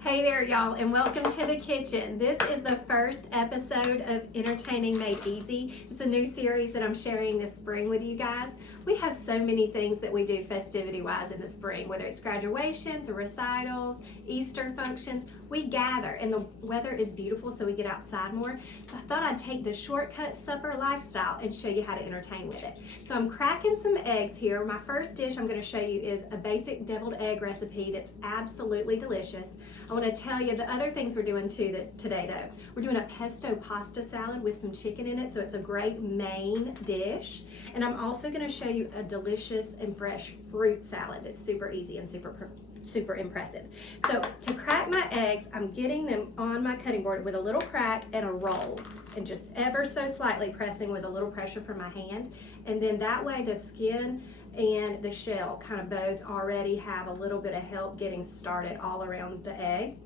Hey there, y'all, and welcome to the kitchen. This is the first episode of Entertaining Made Easy. It's a new series that I'm sharing this spring with you guys. We have so many things that we do festivity-wise in the spring, whether it's graduations or recitals, Easter functions. We gather, and the weather is beautiful, so we get outside more. So I thought I'd take the shortcut supper lifestyle and show you how to entertain with it. So I'm cracking some eggs here. My first dish I'm going to show you is a basic deviled egg recipe that's absolutely delicious. I want to tell you the other things we're doing today though. We're doing a pesto pasta salad with some chicken in it, so it's a great main dish. And I'm also going to show you a delicious and fresh fruit salad that's super easy and super impressive. So to crack my eggs, I'm getting them on my cutting board with a little crack and a roll, and just ever so slightly pressing with a little pressure from my hand. And then that way the skin and the shell kind of both already have a little bit of help getting started all around the egg.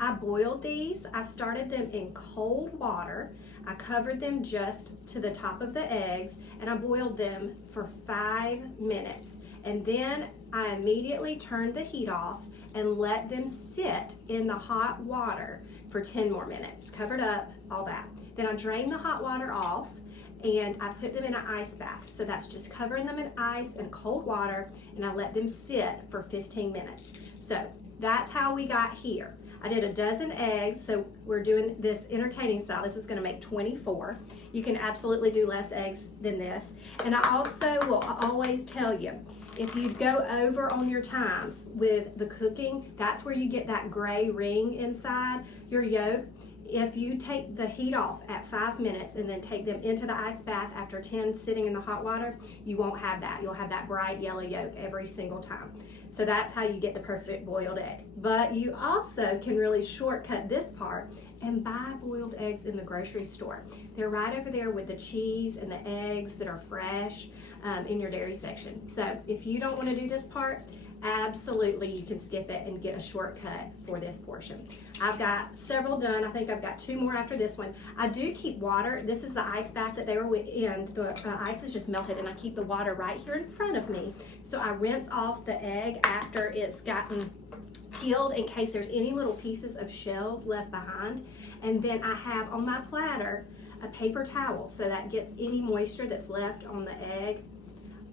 I boiled these. I started them in cold water. I covered them just to the top of the eggs, and I boiled them for 5 minutes. And then I immediately turned the heat off and let them sit in the hot water for 10 more minutes, covered up, all that. Then I drained the hot water off and I put them in an ice bath. So that's just covering them in ice and cold water, and I let them sit for 15 minutes. So that's how we got here. I did a dozen eggs, so we're doing this entertaining style. This is gonna make 24. You can absolutely do less eggs than this. And I also will always tell you, if you go over on your time with the cooking, that's where you get that gray ring inside your yolk. If you take the heat off at 5 minutes and then take them into the ice bath after 10 sitting in the hot water, you won't have that. You'll have that bright yellow yolk every single time. So that's how you get the perfect boiled egg. But you also can really shortcut this part and buy boiled eggs in the grocery store. They're right over there with the cheese and the eggs that are fresh in your dairy section. So if you don't want to do this part, absolutely you can skip it and get a shortcut for this portion. I've got several done. I think I've got 2 more after this one. I do keep water. This is the ice bath that they were in. The ice is just melted, and I keep the water right here in front of me. So I rinse off the egg after it's gotten peeled in case there's any little pieces of shells left behind. And then I have on my platter a paper towel, so that gets any moisture that's left on the egg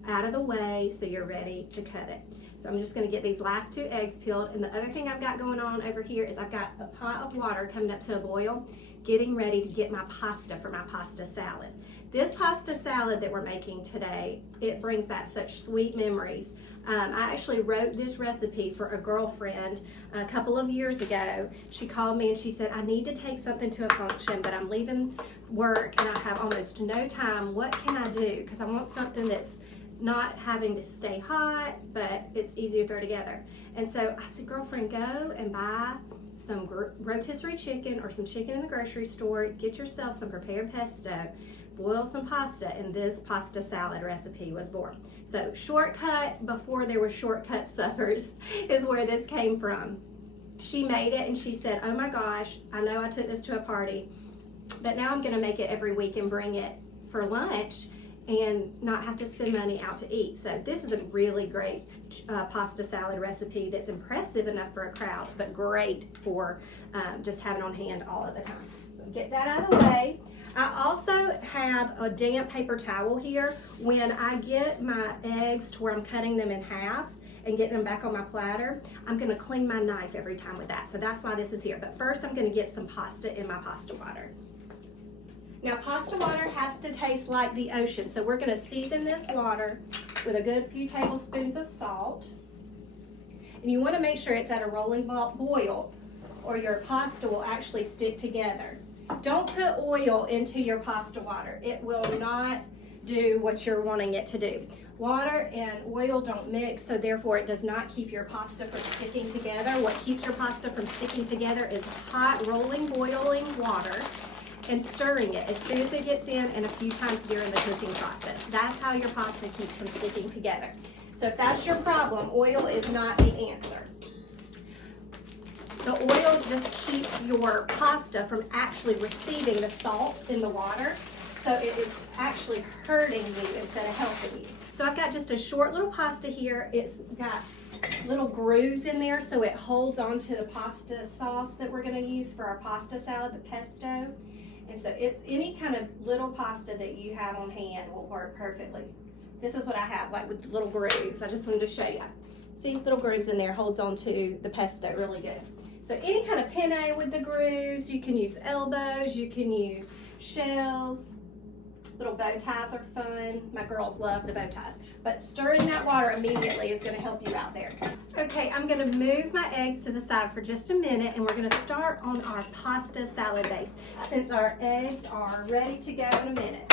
out of the way so you're ready to cut it. So I'm just gonna get these last 2 eggs peeled. And the other thing I've got going on over here is I've got a pot of water coming up to a boil, getting ready to get my pasta for my pasta salad. This pasta salad that we're making today, it brings back such sweet memories. I actually wrote this recipe for a girlfriend a couple of years ago. She called me and she said, I need to take something to a function, but I'm leaving work and I have almost no time. What can I do? Because I want something that's not having to stay hot, but it's easy to throw together. And so I said, girlfriend, go and buy some rotisserie chicken or some chicken in the grocery store, get yourself some prepared pesto, boil some pasta, and this pasta salad recipe was born. So shortcut before there were shortcut suppers is where this came from. She made it and she said, oh my gosh, I know I took this to a party, but now I'm gonna make it every week and bring it for lunch and not have to spend money out to eat. So this is a really great pasta salad recipe that's impressive enough for a crowd, but great for just having on hand all of the time. So get that out of the way. I also have a damp paper towel here. When I get my eggs to where I'm cutting them in half and getting them back on my platter, I'm gonna clean my knife every time with that. So that's why this is here. But first I'm gonna get some pasta in my pasta water. Now, pasta water has to taste like the ocean, so we're gonna season this water with a good few tablespoons of salt. And you wanna make sure it's at a rolling boil or your pasta will actually stick together. Don't put oil into your pasta water. It will not do what you're wanting it to do. Water and oil don't mix, so therefore it does not keep your pasta from sticking together. What keeps your pasta from sticking together is hot, rolling, boiling water, and stirring it as soon as it gets in and a few times during the cooking process. That's how your pasta keeps from sticking together. So if that's your problem, oil is not the answer. The oil just keeps your pasta from actually receiving the salt in the water, so it's actually hurting you instead of helping you. So I've got just a short little pasta here. It's got little grooves in there so it holds onto the pasta sauce that we're going to use for our pasta salad, the pesto. And so it's any kind of little pasta that you have on hand will work perfectly. This is what I have, like with the little grooves. I just wanted to show you. See, little grooves in there holds onto the pesto really good. So any kind of penne with the grooves, you can use elbows, you can use shells. Little bow ties are fun. My girls love the bow ties. But stirring that water immediately is going to help you out there. Okay, I'm going to move my eggs to the side for just a minute, and we're going to start on our pasta salad base. Since our eggs are ready to go in a minute,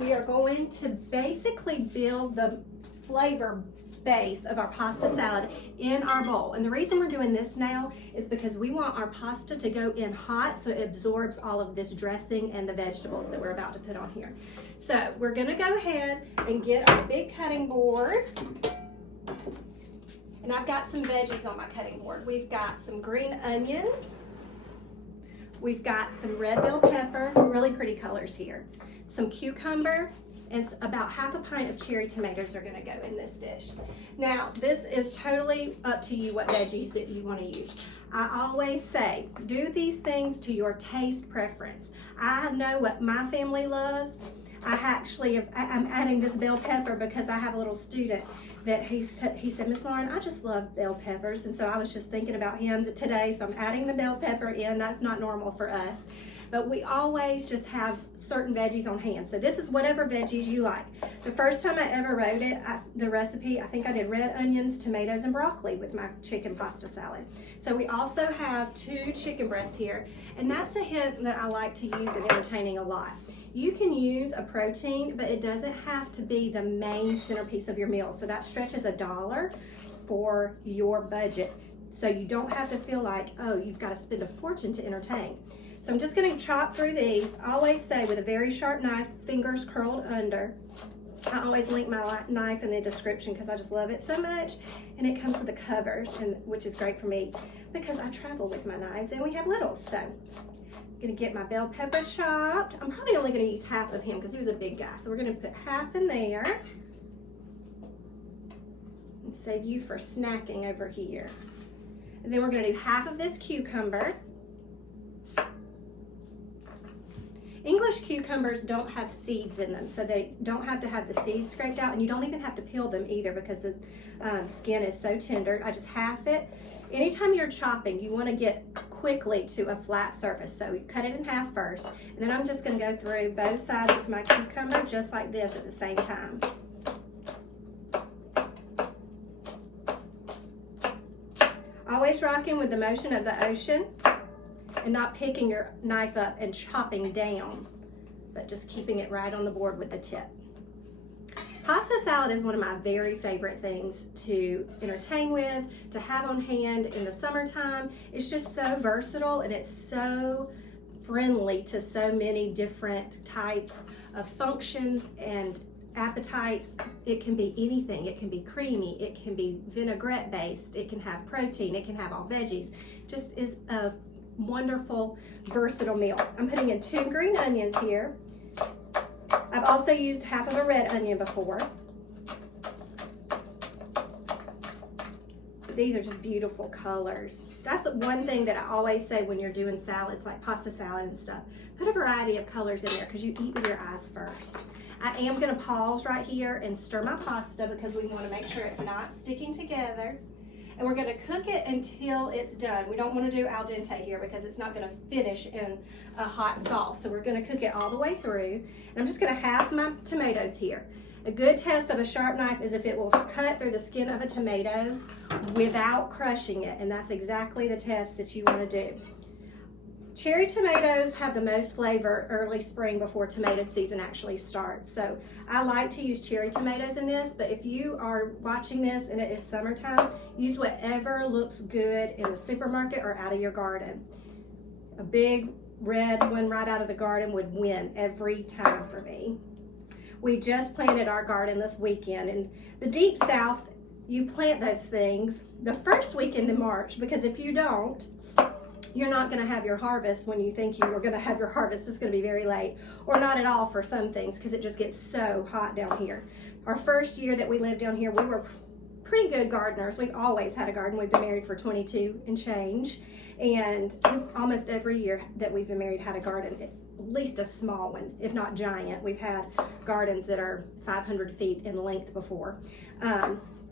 we are going to basically build the flavor base of our pasta salad in our bowl. And the reason we're doing this now is because we want our pasta to go in hot so it absorbs all of this dressing and the vegetables that we're about to put on here. So we're gonna go ahead and get our big cutting board. And I've got some veggies on my cutting board. We've got some green onions. We've got some red bell pepper, really pretty colors here. Some cucumber, and about half a pint of cherry tomatoes are going to go in this dish. Now, this is totally up to you what veggies that you want to use. I always say, do these things to your taste preference. I know what my family loves. I'm adding this bell pepper because I have a little student that he said, Miss Lauren, I just love bell peppers. And so I was just thinking about him today. So I'm adding the bell pepper in. That's not normal for us. But we always just have certain veggies on hand. So this is whatever veggies you like. The first time I ever wrote it, the recipe, I think I did red onions, tomatoes, and broccoli with my chicken pasta salad. So we also have 2 chicken breasts here. And that's a hint that I like to use in entertaining a lot. You can use a protein, but it doesn't have to be the main centerpiece of your meal. So that stretches $1 for your budget. So you don't have to feel like, oh, you've got to spend a fortune to entertain. So I'm just going to chop through these. I always say with a very sharp knife, fingers curled under. I always link my knife in the description because I just love it so much. And it comes with the covers, which is great for me because I travel with my knives and we have littles. So I'm going to get my bell pepper chopped. I'm probably only going to use half of him because he was a big guy. So we're going to put half in there and save you for snacking over here. And then we're going to do half of this cucumber. English cucumbers don't have seeds in them, so they don't have to have the seeds scraped out, and you don't even have to peel them either because the skin is so tender. I just half it. Anytime you're chopping, you want to get quickly to a flat surface, so you cut it in half first, and then I'm just going to go through both sides of my cucumber just like this at the same time. Always rocking with the motion of the ocean. And not picking your knife up and chopping down, but just keeping it right on the board with the tip. Pasta salad is one of my very favorite things to entertain with, to have on hand in the summertime. It's just so versatile and it's so friendly to so many different types of functions and appetites. It can be anything. It can be creamy, it can be vinaigrette based, it can have protein, it can have all veggies. Just is a wonderful, versatile meal. I'm putting in 2 green onions here. I've also used half of a red onion before. These are just beautiful colors. That's one thing that I always say when you're doing salads, like pasta salad and stuff. Put a variety of colors in there because you eat with your eyes first. I am going to pause right here and stir my pasta because we want to make sure it's not sticking together. And we're going to cook it until it's done. We don't want to do al dente here because it's not going to finish in a hot sauce. So we're going to cook it all the way through. And I'm just going to halve my tomatoes here. A good test of a sharp knife is if it will cut through the skin of a tomato without crushing it. And that's exactly the test that you want to do. Cherry tomatoes have the most flavor early spring before tomato season actually starts. So I like to use cherry tomatoes in this, but if you are watching this and it is summertime, use whatever looks good in the supermarket or out of your garden. A big red one right out of the garden would win every time for me. We just planted our garden this weekend. In the deep south, you plant those things the first weekend in March because if you don't, you're not going to have your harvest when you think you are going to have your harvest. It's going to be very late or not at all for some things because it just gets so hot down here. Our first year that we lived down here, we were pretty good gardeners. We've always had a garden. We've been married for 22 and change. And almost every year that we've been married had a garden, at least a small one, if not giant. We've had gardens that are 500 feet in length before,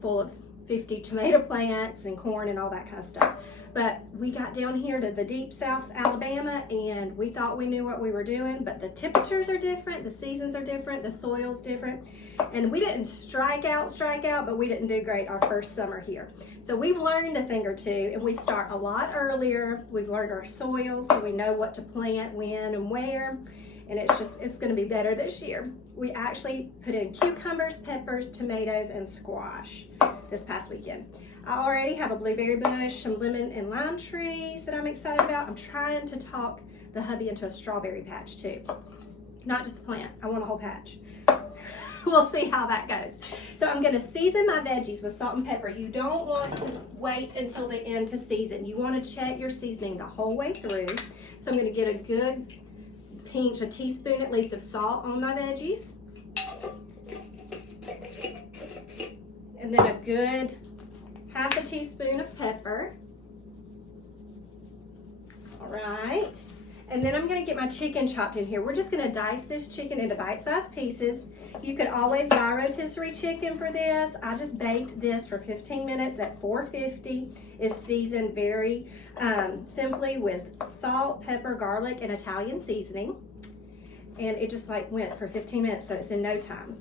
full of 50 tomato plants and corn and all that kind of stuff. But we got down here to the deep South Alabama and we thought we knew what we were doing, but the temperatures are different, the seasons are different, the soil's different. And we didn't strike out, but we didn't do great our first summer here. So we've learned a thing or two, and we start a lot earlier. We've learned our soil, so we know what to plant, when and where. And it's gonna be better this year. We actually put in cucumbers, peppers, tomatoes, and squash this past weekend. I already have a blueberry bush, some lemon and lime trees that I'm excited about. I'm trying to talk the hubby into a strawberry patch too. Not just a plant, I want a whole patch. We'll see how that goes. So I'm gonna season my veggies with salt and pepper. You don't want to wait until the end to season. You wanna check your seasoning the whole way through. So I'm gonna get a good pinch, a teaspoon at least of salt on my veggies. And then a good half a teaspoon of pepper. All right. And then I'm gonna get my chicken chopped in here. We're just gonna dice this chicken into bite-sized pieces. You could always buy rotisserie chicken for this. I just baked this for 15 minutes at 450. It's seasoned very simply with salt, pepper, garlic, and Italian seasoning. And it just like went for 15 minutes, so it's in no time.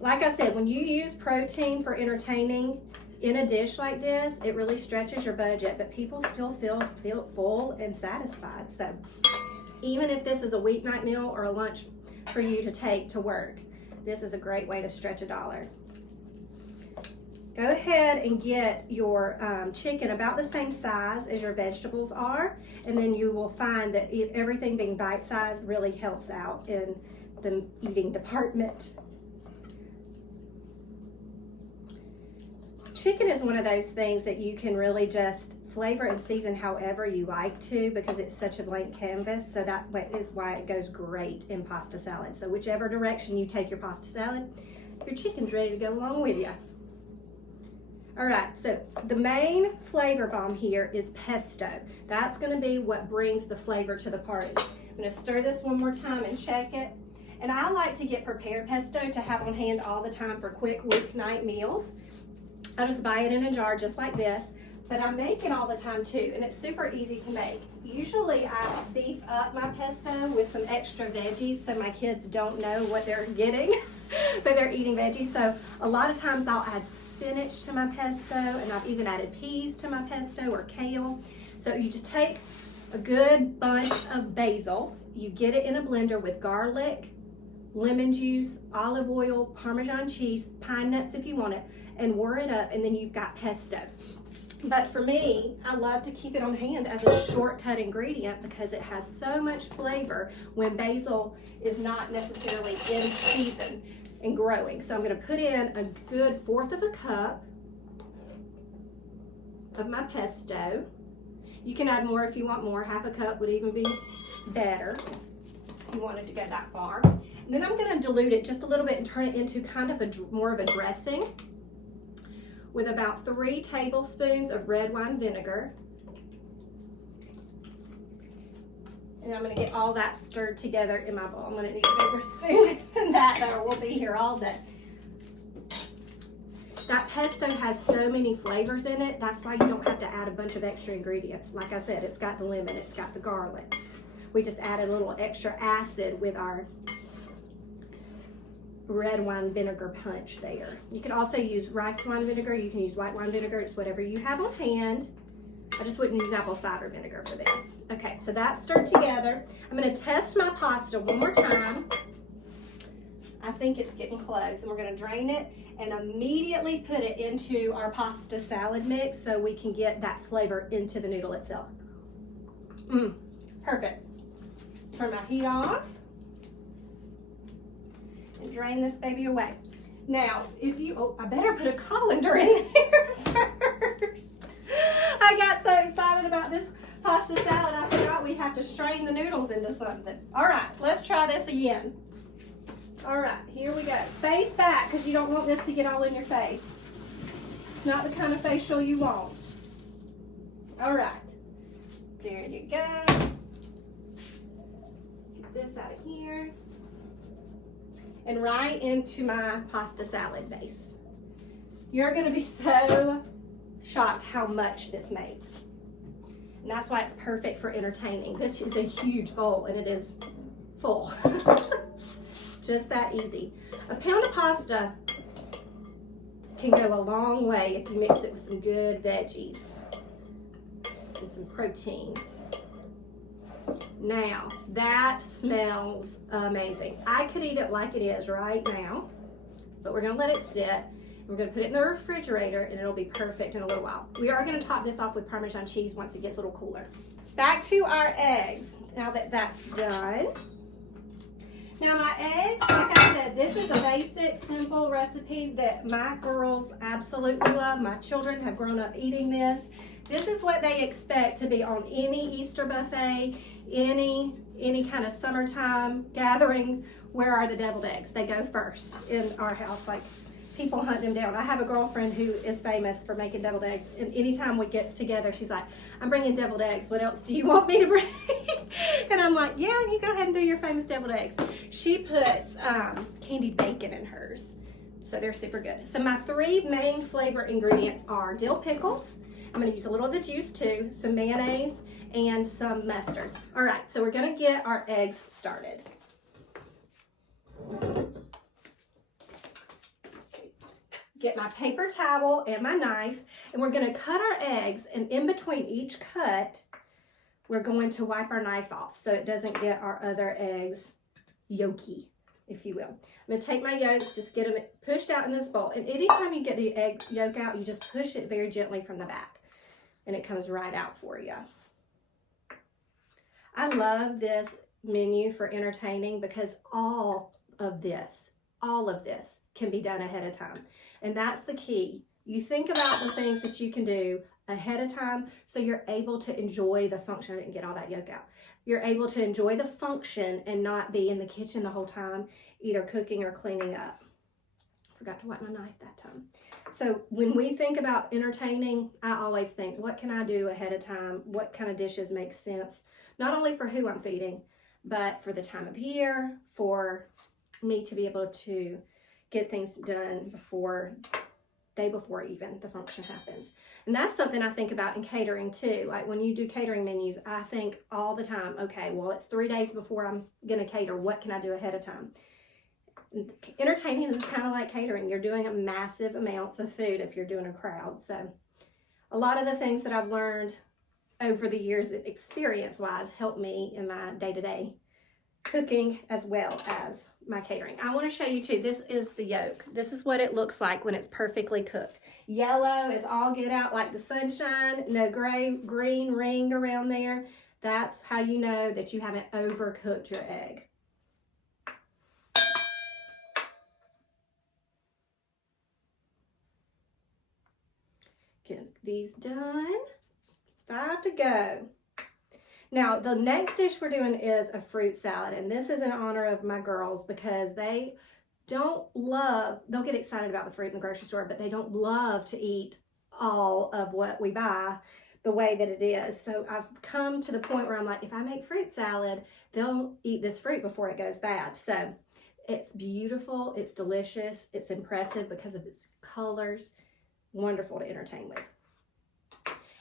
Like I said, when you use protein for entertaining in a dish like this, it really stretches your budget, but people still feel full and satisfied. So even if this is a weeknight meal or a lunch for you to take to work, this is a great way to stretch $1. Go ahead and get your chicken about the same size as your vegetables are, and then you will find that everything being bite-sized really helps out in the eating department. Chicken is one of those things that you can really just flavor and season however you like to, because it's such a blank canvas. So that is why it goes great in pasta salad. So whichever direction you take your pasta salad, your chicken's ready to go along with you. All right, so the main flavor bomb here is pesto. That's gonna be what brings the flavor to the party. I'm gonna stir this one more time and check it. And I like to get prepared pesto to have on hand all the time for quick weeknight meals. I just buy it in a jar just like this, but I make it all the time too, and it's super easy to make. Usually I beef up my pesto with some extra veggies so my kids don't know what they're getting, but they're eating veggies. So a lot of times I'll add spinach to my pesto, and I've even added peas to my pesto or kale. So you just take a good bunch of basil, you get it in a blender with garlic, lemon juice, olive oil, Parmesan cheese, pine nuts if you want it, and whir it up, and then you've got pesto. But for me, I love to keep it on hand as a shortcut ingredient because it has so much flavor when basil is not necessarily in season and growing. So I'm gonna put in a good 1/4 of a cup of my pesto. You can add more if you want more. 1/2 a cup would even be better if you wanted to go that far. And then I'm gonna dilute it just a little bit and turn it into kind of more of a dressing with about 3 tablespoons of red wine vinegar. And I'm gonna get all that stirred together in my bowl. I'm gonna need a bigger spoon than that, though, or we'll be here all day. That pesto has so many flavors in it. That's why you don't have to add a bunch of extra ingredients. Like I said, it's got the lemon, it's got the garlic. We just added a little extra acid with our red wine vinegar punch there. You can also use rice wine vinegar, you can use white wine vinegar, it's whatever you have on hand. I just wouldn't use apple cider vinegar for this. Okay, so that's stirred together. I'm gonna test my pasta one more time. I think it's getting close, and we're gonna drain it and immediately put it into our pasta salad mix so we can get that flavor into the noodle itself. Perfect. Turn my heat off. And drain this baby away. Now, I better put a colander in there first. I got so excited about this pasta salad, I forgot we have to strain the noodles into something. All right, let's try this again. All right, here we go. Face back, because you don't want this to get all in your face. It's not the kind of facial you want. All right, there you go. Get this out of here. And right into my pasta salad base. You're gonna be so shocked how much this makes. And that's why it's perfect for entertaining. This is a huge bowl and it is full. Just that easy. A pound of pasta can go a long way if you mix it with some good veggies and some protein. Now, that smells amazing. I could eat it like it is right now, but we're gonna let it sit. We're gonna put it in the refrigerator and it'll be perfect in a little while. We are gonna top this off with Parmesan cheese once it gets a little cooler. Back to our eggs, now that that's done. Now my eggs, like I said, this is a basic, simple recipe that my girls absolutely love. My children have grown up eating this. This is what they expect to be on any Easter buffet, any kind of summertime gathering. Where are the deviled eggs? They go first in our house. Like, people hunt them down. I have a girlfriend who is famous for making deviled eggs, and anytime we get together, she's like, I'm bringing deviled eggs. What else do you want me to bring? And I'm like, yeah, you go ahead and do your famous deviled eggs. She puts candied bacon in hers, so they're super good. So my three main flavor ingredients are dill pickles. I'm gonna use a little of the juice too, some mayonnaise, and some mustard. All right, so we're gonna get our eggs started. Get my paper towel and my knife, and we're gonna cut our eggs, and in between each cut, we're going to wipe our knife off so it doesn't get our other eggs yolky, if you will. I'm gonna take my yolks, just get them pushed out in this bowl, and anytime you get the egg yolk out, you just push it very gently from the back, and it comes right out for you. I love this menu for entertaining because all of this can be done ahead of time. And that's the key. You think about the things that you can do ahead of time so you're able to enjoy the function and get all that yolk out. You're able to enjoy the function and not be in the kitchen the whole time, either cooking or cleaning up. Forgot to wipe my knife that time. So when we think about entertaining, I always think, what can I do ahead of time? What kind of dishes make sense? Not only for who I'm feeding, but for the time of year, for me to be able to get things done day before even the function happens. And that's something I think about in catering too. Like when you do catering menus, I think all the time, okay, well, it's 3 days before I'm gonna cater. What can I do ahead of time? Entertaining is kind of like catering. You're doing a massive amounts of food if you're doing a crowd. So a lot of the things that I've learned over the years, experience-wise, help me in my day-to-day cooking as well as my catering. I want to show you too, this is the yolk. This is what it looks like when it's perfectly cooked. Yellow is all get out like the sunshine, no green ring around there. That's how you know that you haven't overcooked your egg. Get these done. 5 to go. Now, the next dish we're doing is a fruit salad, and this is in honor of my girls because they don't love, they'll get excited about the fruit in the grocery store, but they don't love to eat all of what we buy the way that it is. So I've come to the point where I'm like, if I make fruit salad, they'll eat this fruit before it goes bad. So it's beautiful, it's delicious, it's impressive because of its colors, wonderful to entertain with.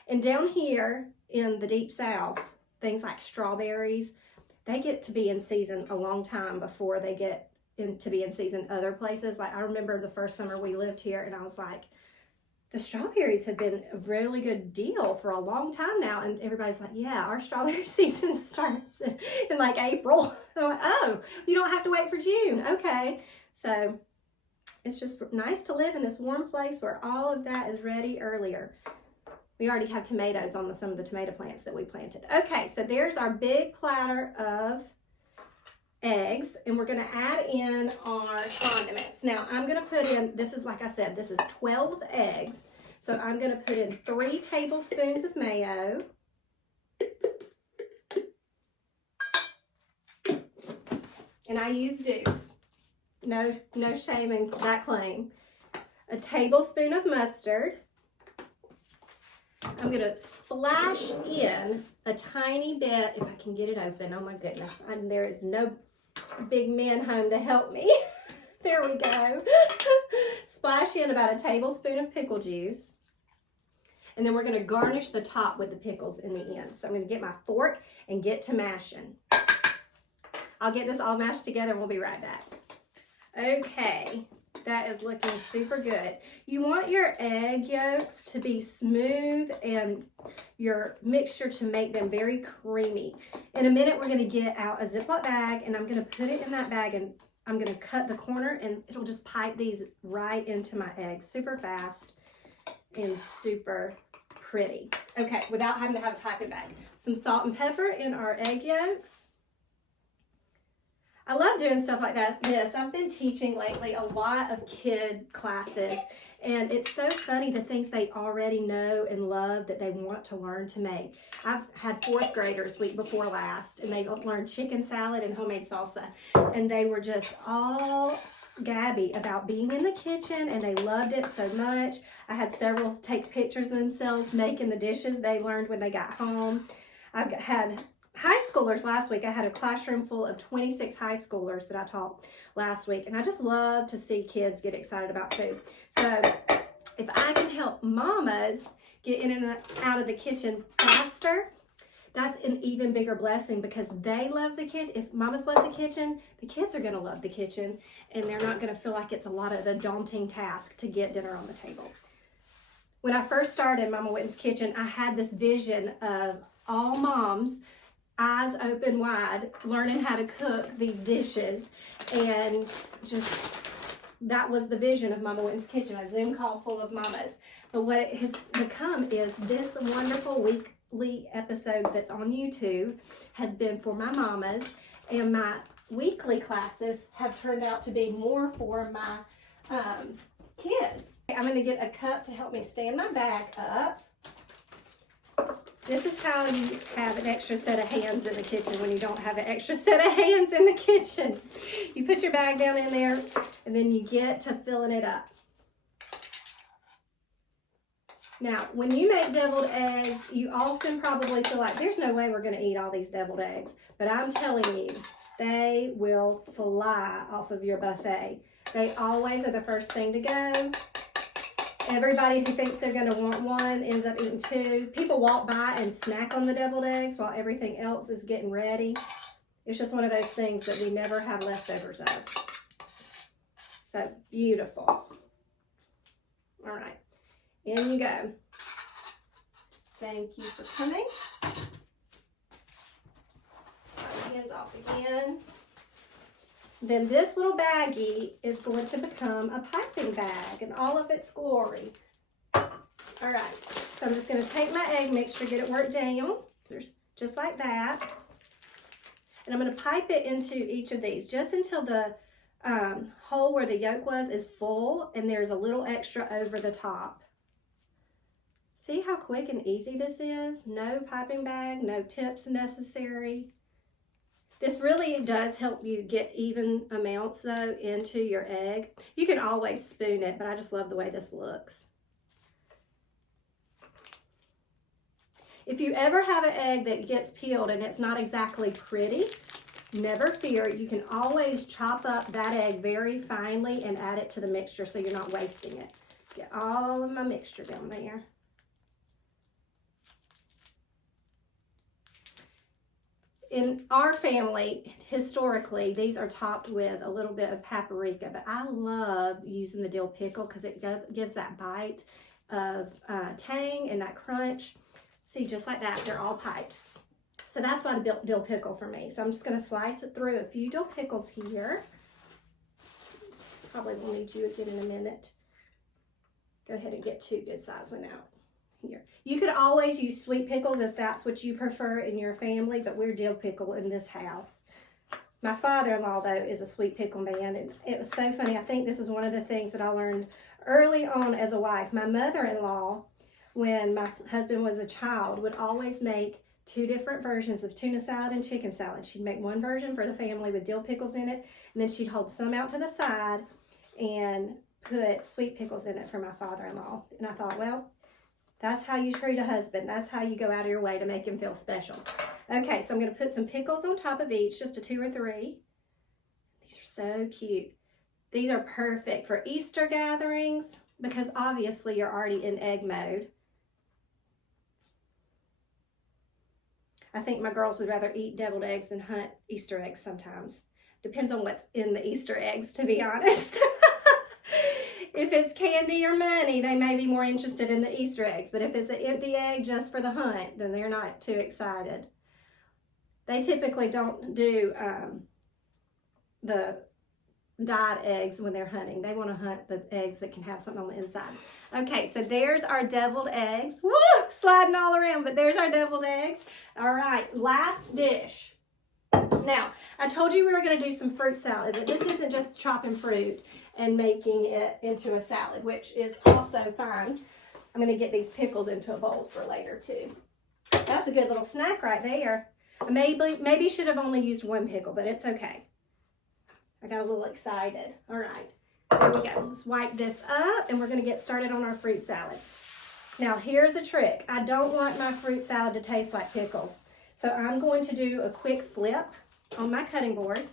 And down here in the deep south, things like strawberries, they get to be in season a long time before they get to be in season other places. Like I remember the first summer we lived here and I was like, the strawberries have been a really good deal for a long time now. And everybody's like, yeah, our strawberry season starts in like April. And I'm like, oh, you don't have to wait for June. Okay. So it's just nice to live in this warm place where all of that is ready earlier. We already have tomatoes on some of the tomato plants that we planted. Okay, so there's our big platter of eggs, and we're gonna add in our condiments. Now, I'm gonna put in, this is, like I said, this is 12 eggs. So I'm gonna put in 3 tablespoons of mayo. And I use Duke's. No shame in that claim. A tablespoon of mustard. I'm gonna splash in a tiny bit, if I can get it open. Oh my goodness, there is no big men home to help me. There we go. Splash in about a tablespoon of pickle juice. And then we're gonna garnish the top with the pickles in the end. So I'm gonna get my fork and get to mashing. I'll get this all mashed together and we'll be right back. Okay, that is looking super good. You want your egg yolks to be smooth and your mixture to make them very creamy. In a minute, we're gonna get out a Ziploc bag and I'm gonna put it in that bag and I'm gonna cut the corner and it'll just pipe these right into my eggs super fast and super pretty. Okay, without having to have a piping bag. Some salt and pepper in our egg yolks. I love doing stuff like this. I've been teaching lately a lot of kid classes, and it's so funny the things they already know and love that they want to learn to make. I've had 4th graders week before last, and they learned chicken salad and homemade salsa, and they were just all gabby about being in the kitchen, and they loved it so much. I had several take pictures of themselves making the dishes they learned when they got home. I've had high schoolers last week. I had a classroom full of 26 high schoolers that I taught last week, and I just love to see kids get excited about food. So if I can help mamas get in and out of the kitchen faster, that's an even bigger blessing because they love the kitchen. If mamas love the kitchen, the kids are going to love the kitchen, and they're not going to feel like it's a lot of a daunting task to get dinner on the table. When I first started Mama Whitten's Kitchen, I had this vision of all moms eyes open wide, learning how to cook these dishes, and just that was the vision of Mama Whitten's Kitchen, a Zoom call full of mamas. But what it has become is this wonderful weekly episode that's on YouTube has been for my mamas, and my weekly classes have turned out to be more for my kids. I'm going to get a cup to help me stand my bag up. This is how you have an extra set of hands in the kitchen when you don't have an extra set of hands in the kitchen. You put your bag down in there, and then you get to filling it up. Now, when you make deviled eggs, you often probably feel like there's no way we're going to eat all these deviled eggs. But I'm telling you, they will fly off of your buffet. They always are the first thing to go. Everybody who thinks they're going to want one ends up eating 2. People walk by and snack on the deviled eggs while everything else is getting ready. It's just one of those things that we never have leftovers of. So beautiful. All right, in you go. Thank you for coming. Put my hands off again. Then this little baggie is going to become a piping bag in all of its glory. All right, so I'm just going to take my egg mixture, get it worked down. There's just like that. And I'm going to pipe it into each of these just until the hole where the yolk was is full and there's a little extra over the top. See how quick and easy this is? No piping bag, no tips necessary. This really does help you get even amounts though into your egg. You can always spoon it, but I just love the way this looks. If you ever have an egg that gets peeled and it's not exactly pretty, never fear. You can always chop up that egg very finely and add it to the mixture so you're not wasting it. Get all of my mixture down there. In our family, historically, these are topped with a little bit of paprika, but I love using the dill pickle because it gives that bite of tang and that crunch. See, just like that, they're all piped. So that's why the dill pickle for me. So I'm just going to slice it through a few dill pickles here. Probably will need you again in a minute. Go ahead and get 2 good sized ones out. Here. You could always use sweet pickles if that's what you prefer in your family, but we're dill pickle in this house. My father-in-law, though, is a sweet pickle man, and it was so funny. I think this is one of the things that I learned early on as a wife. My mother-in-law, when my husband was a child, would always make 2 different versions of tuna salad and chicken salad. She'd make one version for the family with dill pickles in it, and then she'd hold some out to the side and put sweet pickles in it for my father-in-law. And I thought, well, that's how you treat a husband. That's how you go out of your way to make him feel special. Okay, so I'm going to put some pickles on top of each, just a 2 or 3. These are so cute. These are perfect for Easter gatherings because obviously you're already in egg mode. I think my girls would rather eat deviled eggs than hunt Easter eggs sometimes. Depends on what's in the Easter eggs, to be honest. If it's candy or money, they may be more interested in the Easter eggs. But if it's an empty egg just for the hunt, then they're not too excited. They typically don't do the dyed eggs when they're hunting. They want to hunt the eggs that can have something on the inside. Okay, so there's our deviled eggs. Woo! Sliding all around, but there's our deviled eggs. All right, last dish. Now, I told you we were going to do some fruit salad, but this isn't just chopping fruit and making it into a salad, which is also fine. I'm going to get these pickles into a bowl for later too. That's a good little snack right there. I maybe should have only used 1 pickle, but it's okay. I got a little excited. All right, there we go. Let's wipe this up and we're going to get started on our fruit salad. Now, here's a trick. I don't want my fruit salad to taste like pickles. So I'm going to do a quick flip on my cutting board.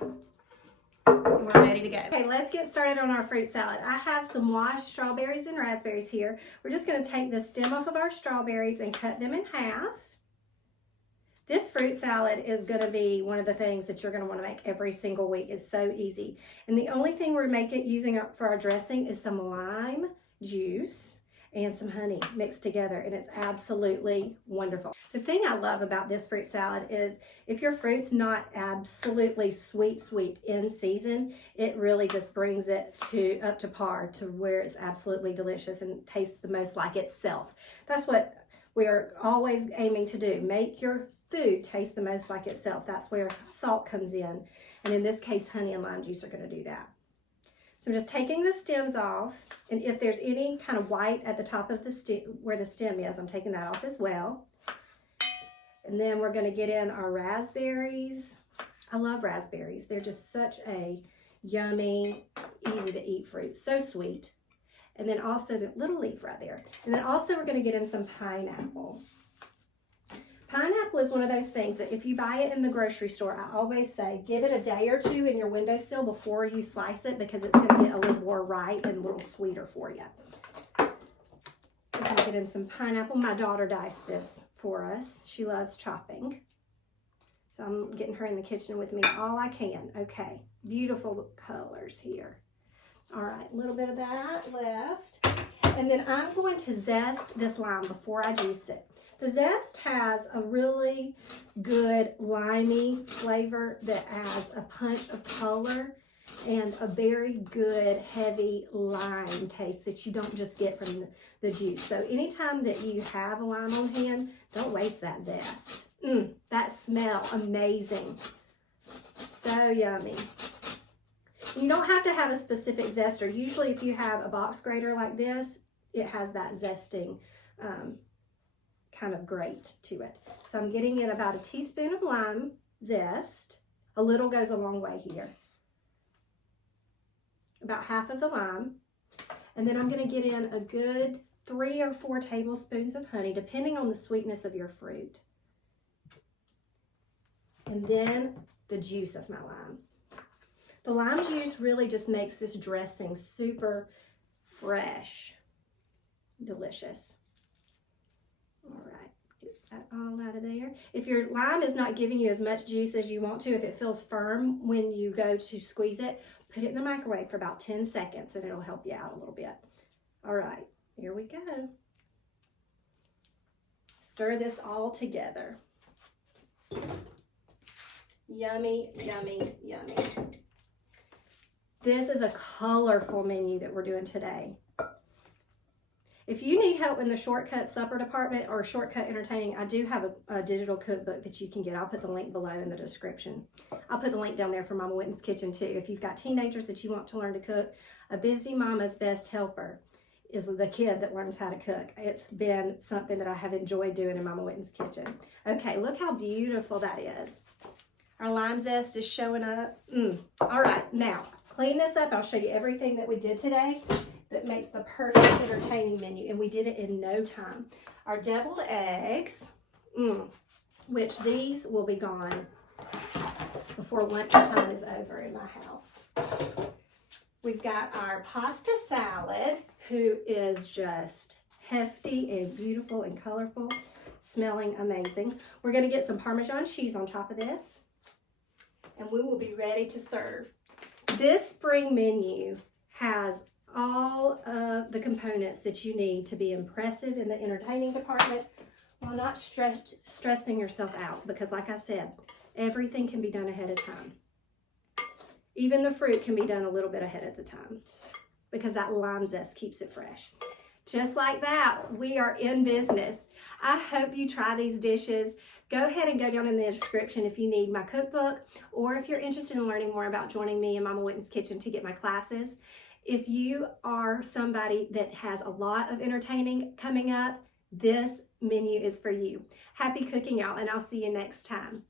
And we're ready to go. Okay, let's get started on our fruit salad. I have some washed strawberries and raspberries here. We're just going to take the stem off of our strawberries and cut them in half. This fruit salad is going to be one of the things that you're going to want to make every single week. It's so easy. And the only thing we're using for our dressing is some lime juice and some honey mixed together, and it's absolutely wonderful. The thing I love about this fruit salad is if your fruit's not absolutely sweet in season, it really just brings it up to par to where it's absolutely delicious and tastes the most like itself. That's what we're always aiming to do. Make your food taste the most like itself. That's where salt comes in. And in this case, honey and lime juice are going to do that. So I'm just taking the stems off, and if there's any kind of white at the top of the stem, where the stem is, I'm taking that off as well. And then we're going to get in our raspberries. I love raspberries. They're just such a yummy, easy to eat fruit. So sweet. And then also the little leaf right there. And then also we're going to get in some pineapple. Pineapple is one of those things that if you buy it in the grocery store, I always say, give it a day or 2 in your windowsill before you slice it because it's going to get a little more ripe and a little sweeter for you. So I'm going to get in some pineapple. My daughter diced this for us. She loves chopping. So I'm getting her in the kitchen with me all I can. Okay, beautiful colors here. All right, a little bit of that left. And then I'm going to zest this lime before I juice it. The zest has a really good limey flavor that adds a punch of color and a very good heavy lime taste that you don't just get from the juice. So anytime that you have a lime on hand, don't waste that zest. That smell, amazing. So yummy. You don't have to have a specific zester. Usually if you have a box grater like this, it has that zesting kind of grate to it. So I'm getting in about a teaspoon of lime zest. A little goes a long way here. About half of the lime. And then I'm going to get in a good 3 or 4 tablespoons of honey, depending on the sweetness of your fruit. And then the juice of my lime. The lime juice really just makes this dressing super fresh, delicious. All right, get that all out of there. If your lime is not giving you as much juice as you want to, if it feels firm when you go to squeeze it, put it in the microwave for about 10 seconds and it'll help you out a little bit. All right, here we go. Stir this all together. Yummy, yummy, yummy. This is a colorful menu that we're doing today. If you need help in the shortcut supper department or shortcut entertaining, I do have a digital cookbook that you can get. I'll put the link below in the description. I'll put the link down there for Mama Whitten's Kitchen too. If you've got teenagers that you want to learn to cook, A Busy Mama's Best Helper is the kid that learns how to cook. It's been something that I have enjoyed doing in Mama Whitten's kitchen. Okay, look how beautiful that is. Our lime zest is showing up. All right, now clean this up. I'll show you everything that we did today that makes the perfect entertaining menu, and we did it in no time. Our deviled eggs, which these will be gone before lunchtime is over in my house. We've got our pasta salad, who is just hefty and beautiful and colorful, smelling amazing. We're going to get some Parmesan cheese on top of this, and we will be ready to serve. This spring menu has all of the components that you need to be impressive in the entertaining department while not stressing yourself out, because like I said, everything can be done ahead of time. Even the fruit can be done a little bit ahead of the time because that lime zest keeps it fresh. Just like that, we are in business. I hope you try these dishes. Go ahead and go down in the description if you need my cookbook, or if you're interested in learning more about joining me in Mama Whitten's kitchen to get my classes. If you are somebody that has a lot of entertaining coming up, this menu is for you. Happy cooking, y'all, and I'll see you next time.